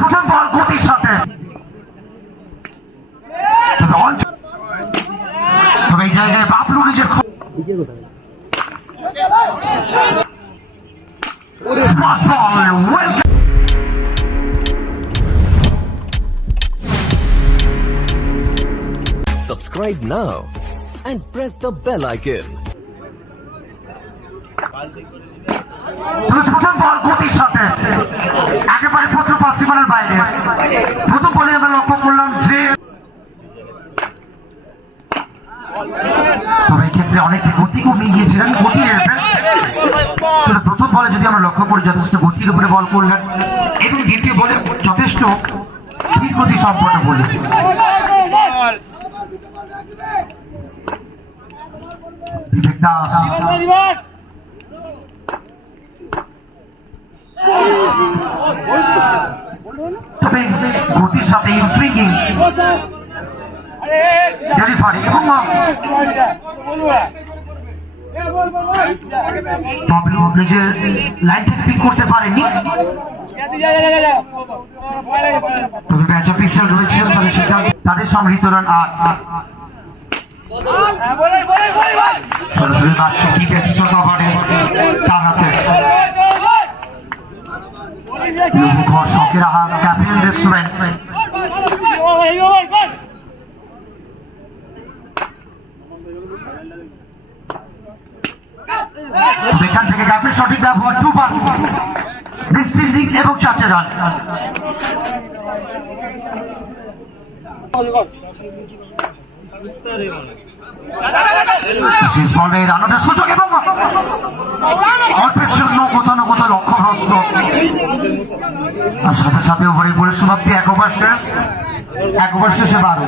প্রথম বল গতির সাথে তবে এই জায়গায় বাবলু নিজের Subscribe now and press the bell icon. প্রথম বল গতির সাথে একেবারে প্রথম পাঁচ সীমানার বাইরে। প্রথম বলে আমরা লক্ষ্য করলাম যে তবে এই ক্ষেত্রে অনেকটা গতি কমিয়ে গিয়েছিলেন গতির প্রথম বলে যদি আমরা লক্ষ্য করি যথেষ্ট গতির উপরে বল করলেন এবং দ্বিতীয় বলে যথেষ্ট ধীর গতি সম্পন্ন বলে। বিবেক দাস তবে গতির সাথে ইনফ্রিগিং ডেলিভারি এবং বাবলু নিজের লাইন থেকে পিক করতে পারেনি। তবে ম্যাচ অফিসার রয়েছেন তাদের সংগৃহীত রান 8। সরাসরি বাচ্চা কিক এক্সট্রা কভারে তার হাতে ঘর শখের আহার ক্যাফিন রেস্টুরেন্ট এখান থেকে ক্যাফিন সঠিক ব্যবহার 2 বার মিসফিল্ডিং এবং 4টে রান। শেষ বলে রানের সুযোগ এবং অল্পের জন্য কোথাও না কোথাও লক্ষ্যভ্রষ্ট আর সাথে সাথে ওভারের পরিসমাপ্তি 1 ওভার শেষে 12।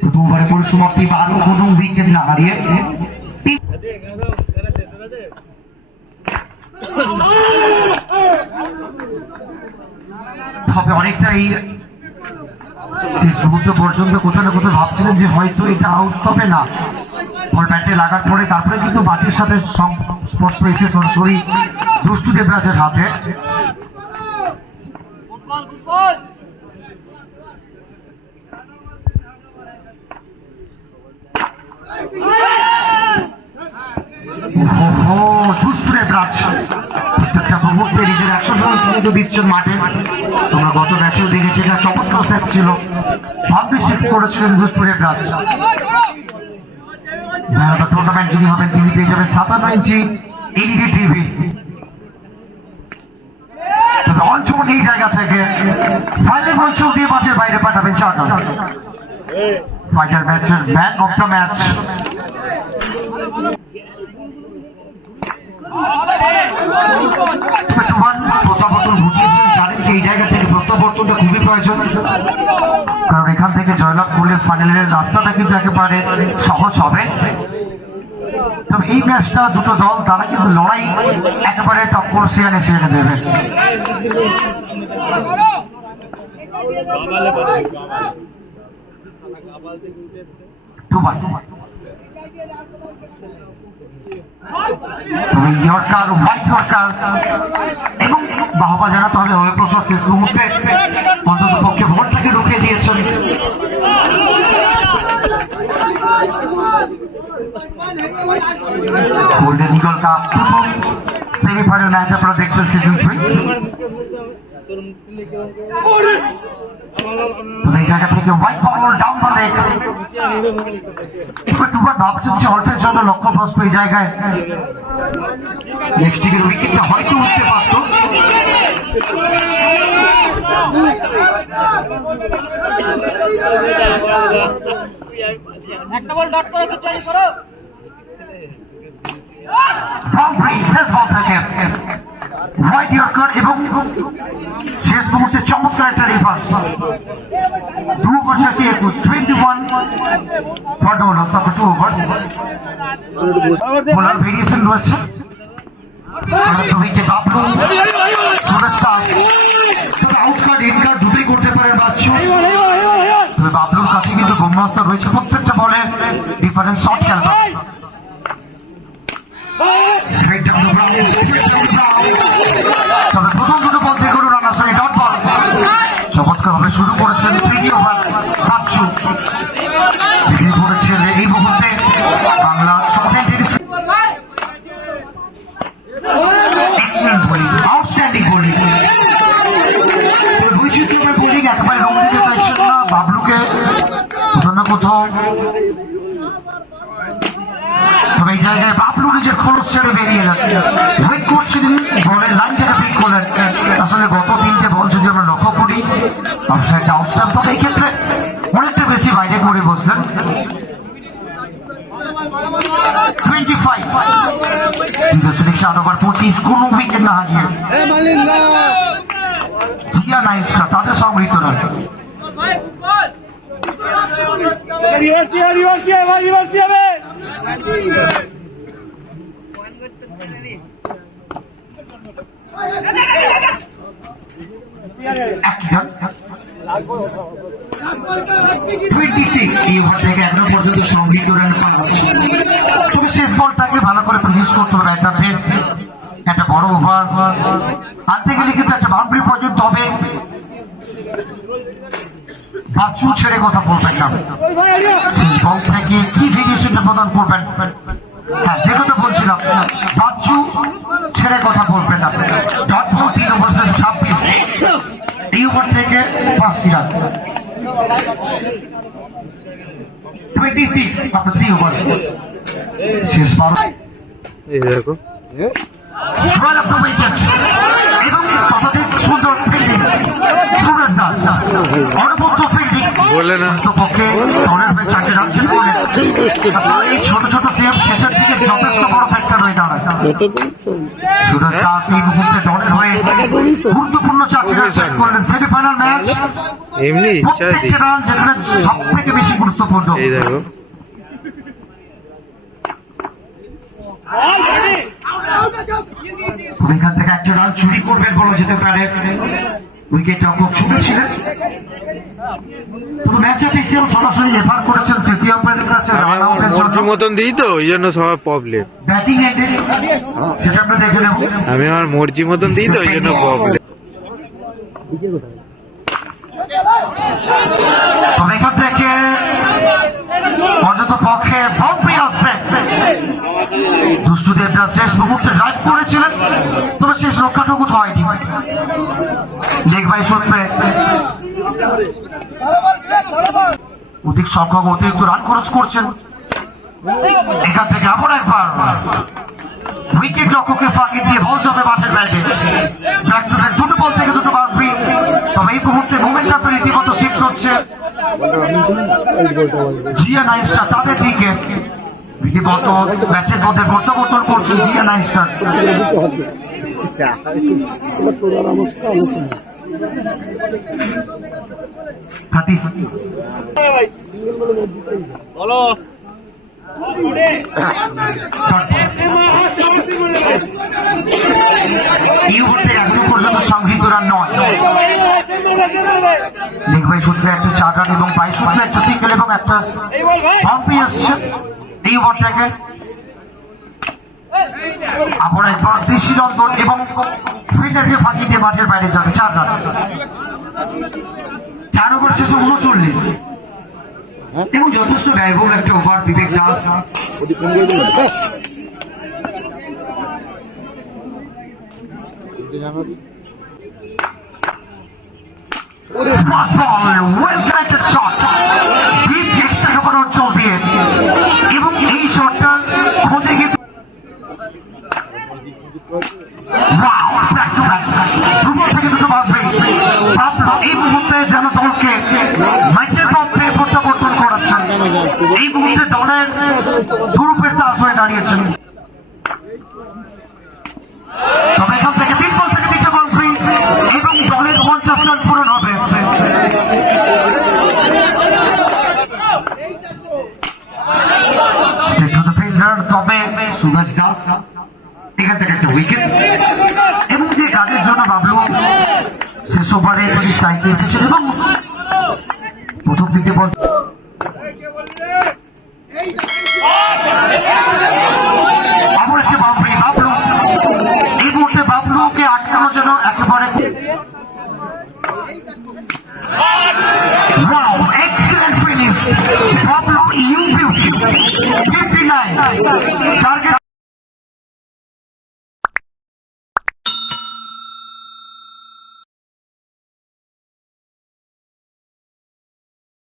প্রথম ওভারের পরিসমাপ্তি 12 কোনো উইকেট না হারিয়ে তবে অনেকটাই শেষ মুহূর্ত পর্যন্ত কোথাও না কোথাও ভাবছিলেন যে হয়তো এটা আউট হবে না। বল ব্যাটে লাগার পরে তারপরে কিন্তু মাটির সাথে স্পর্শ পেয়েছে সরাসরি দুষ্টু দেবরাজের হাতে। দুষ্টু দেবরাজ প্রত্যেকটা মুহূর্তে নিজের 100% দিচ্ছেন মাঠে। তোমরা গত ম্যাচেও দেখেছি এটা চমৎকার সেট ছিল, ভাববে সেট করেছিলেন দুষ্টু দেবরাজ। টুর্নামেন্ট যিনি হবেন তিনি পেয়ে যাবেন 57 ইঞ্চি এলইডি টিভি। তবে অঞ্চল এই জায়গা থেকে ফাইনাল অঞ্চল দিয়ে মাঠের বাইরে পাঠাবেন 4 রান। ফাইনাল ম্যাচের ম্যান অফ দ্য ম্যাচ প্রত্যাবর্তন ঘটিয়েছেন। জানেন যে এই জায়গা থেকে প্রত্যাবর্তনটা খুবই প্রয়োজন, কারণ এখান থেকে জয়লাভ করলে ফাইনালের রাস্তাটা কিন্তু একেবারে সহজ হবে। তবে এই ম্যাচটা দুটো দল তারা কিন্তু লড়াই একেবারে টক্কর সিয়ানে সেরে দেবে। ইয়র্কার হোয়াইট ইয়র্কার এবং বাহবা জানাতে হবে হরিপ্রসাদ শেষ মুহূর্তে অন্তত পক্ষে বলটাকে ঢুকিয়ে দিয়েছেন। গোল্ডেন ইগল কাপ প্রথম সেমিফাইনাল ম্যাচ আপনারা দেখছেন সিজন 3। এই জায়গা থেকে white ball down the leg. দুবার ভাবছেন যে অল্পের জন্য লক্ষ্যভ্রষ্ট এই জায়গায় নেক্সট দিকের উইকেটটা হয়তো উঠতে পারত। একটা বল ডট করে তো ট্রাই করো। বাউন্ডারি শেষ বল থেকে হোয়াইট ইয়র্কার এবং শেষ মুহূর্তে চমৎকার একটা রিভার্স। 2 ওভার শেষে 21 for no loss of 2 overs. Bowler variation রয়েছে বাবলু সুরেশদাস। তবে আউট কার্ড ইন কার্ড দুটোই করতে পারেন বাচ্চু। তবে বাবলুর কাছে কিন্তু ব্রহ্মাস্ত্র রয়েছে, প্রত্যেকটা বলে ডিফারেন্স শট খেলবে। down the ground, straight down the ground. তবে প্রথম দুটো বল থেকে কোনো রান আসলে ডট বল। চমৎকারভাবে শুরু করেছেন তৃতীয় ওভার বাচ্চু। বিক্রি করেছেন এই মুহূর্তে বাংলা সরকারি tennis. Excellent bowling, outstanding bowling. বৈচিত্র্যময় বোলিং একেবারে রং দিতে চাইছেন না বাবলুকে কোথাও না কোথাও। তবে এই জায়গায় বাবলু নিজের খোলস ছেড়ে বেরিয়ে যান। ওয়েট করছিলেন বলের লাইন থেকে পিক করলেন। আসলে গত তিনটে বল যদি আমরা লক্ষ্য করি অফসাইড আউটস্ট্যাম্প, তবে এই ক্ষেত্রে অনেকটা বেশি বাইরে করে বসলেন। 25 কোন উইকেট না হারিয়ে জিয়া নাইসরা তাদের সংগৃহীত রান। একটি রান 26 এই ওভার থেকে এখনো পর্যন্ত সংগৃহীত রান পাওয়া যাচ্ছে। তবে শেষ বলটাকে ভালো করে ফিনিশ করতে হবে ব্যাটারদের। একটা বড় ওভার আনতে গেলে কিন্তু একটা বাউন্ডারি প্রয়োজন। তবে বাচ্চু ছেড়ে কথা বলবেন না, শেষ বল থেকে কি ভেরিয়েশনটা প্রদান করবেন। হ্যাঁ, যে কথা বলছিলাম বাচ্চু ছেড়ে কথা বলবেন না। ডট বল 3 ওভার 26 এই ওভার থেকে 5টি রান। 26 after 3 overs শেষ বল। এই দেখো Well up the wicket এবং ততোধিক সুন্দর ফিল্ডিং সুরেশ দাস অনবদ্য ফিল্ডিং বলে না তো পক্ষে দলের হয়ে 4টে রান ছিল বলে আসলে এই ছোট ছোট সেভ শেষের দিকে যথেষ্ট বড় ফ্যাক্টর হয়ে দাঁড়ায়। সুরেশ দাস এই মুহূর্তে দলের হয়ে গুরুত্বপূর্ণ 4টে রান সেট করলেন। সেমিফাইনাল ম্যাচ এমনি ইচ্ছা দিই। প্রত্যেকটা রান যেখানে সব থেকে বেশি গুরুত্বপূর্ণ। এই দেখো এখান থেকে একটা রান চুরি করবেন বলা যেতে পারে। উইকেট রক্ষক ছুটেছিলেন। পুরো ম্যাচ অফিসিয়াল সরাসরি রেফার করেছেন তৃতীয় আম্পায়ারের কাছে রান আউটের জন্য। মর্জি মতন দিই তো ওই জন্য সবার প্রবলেম। ব্যাটিং এন্ডে সেটা আমরা দেখে নেব। আমি আমার মর্জি মতন দিই তো ওই জন্য প্রবলেম। তবে এখান থেকে অন্তত পক্ষে বাউন্ডারি আসবে। দুষ্টু দেবরাজ শেষ মুহূর্তে ড্রাইভ করেছিলেন, তবে শেষ রক্ষাটুকু হয়নি। লেগ বাই সূত্রে অধিক সংখ্যক অতিরিক্ত রান খরচ করছেন। এখান থেকে আবার একবার উইকেট রক্ষকের ফাঁকি দিয়ে বল যাবে মাঠের বাইরে। ব্যাটসম্যানের দুটো বল থেকে দুটো বাউন্ডারি। তবে এই মুহূর্তে মোমেন্টামটা রীতিমতো শিফট হচ্ছে জিয়া নাইসরা তাদের দিকে। রীতিমতো ম্যাচের মধ্যে প্রত্যাবর্তন করছেন জিয়া নাইসরা। এই ওভারতে এখনো পর্যন্ত সংগৃহীত রান নয়। লেগ বাই সূত্রে একটা 4 রান এবং বাই সূত্রে একটা সিঙ্গেল এবং একটা বাউন্ডারি এসছে এই ওভার থেকে। আবার একবার দৃষ্টিনন্দন এবং ফিল্ডারকে ফাঁকি দিয়ে মাঠের বাইরে যাবে। 4 রান 4 ওভার শেষে 39 এবং যথেষ্ট ব্যয়বহুল একটা ওভার বিবেক Das. Fast ball, well connected shot, deep extra cover অঞ্চল দিয়ে এবং এই শটটা খোঁজে কিন্তু এই মুহূর্তে যেন দলকে ম্যাচের মধ্যে প্রত্যাবর্তন করাচ্ছেন। এই মুহূর্তে দলের দুরূপের দাস হয়ে দাঁড়িয়েছেন। তবে এখান থেকে 3 বল থেকে 3টে বাউন্ডারি এবং দলের 50 রান পূরণ হবে। তবে সুরজ দাস এখান থেকে একটা উইকেট এবং যে কাজের জন্য বাবলু শেষ ওভারে স্ট্রাইকে এসেছেন এবং প্রথম দিকে বল আবার একটা বাউন্ডারি বাবলু আটকানোর জন্য একেবারে Wow, excellent finish. Pablo, you beauty. 59. Target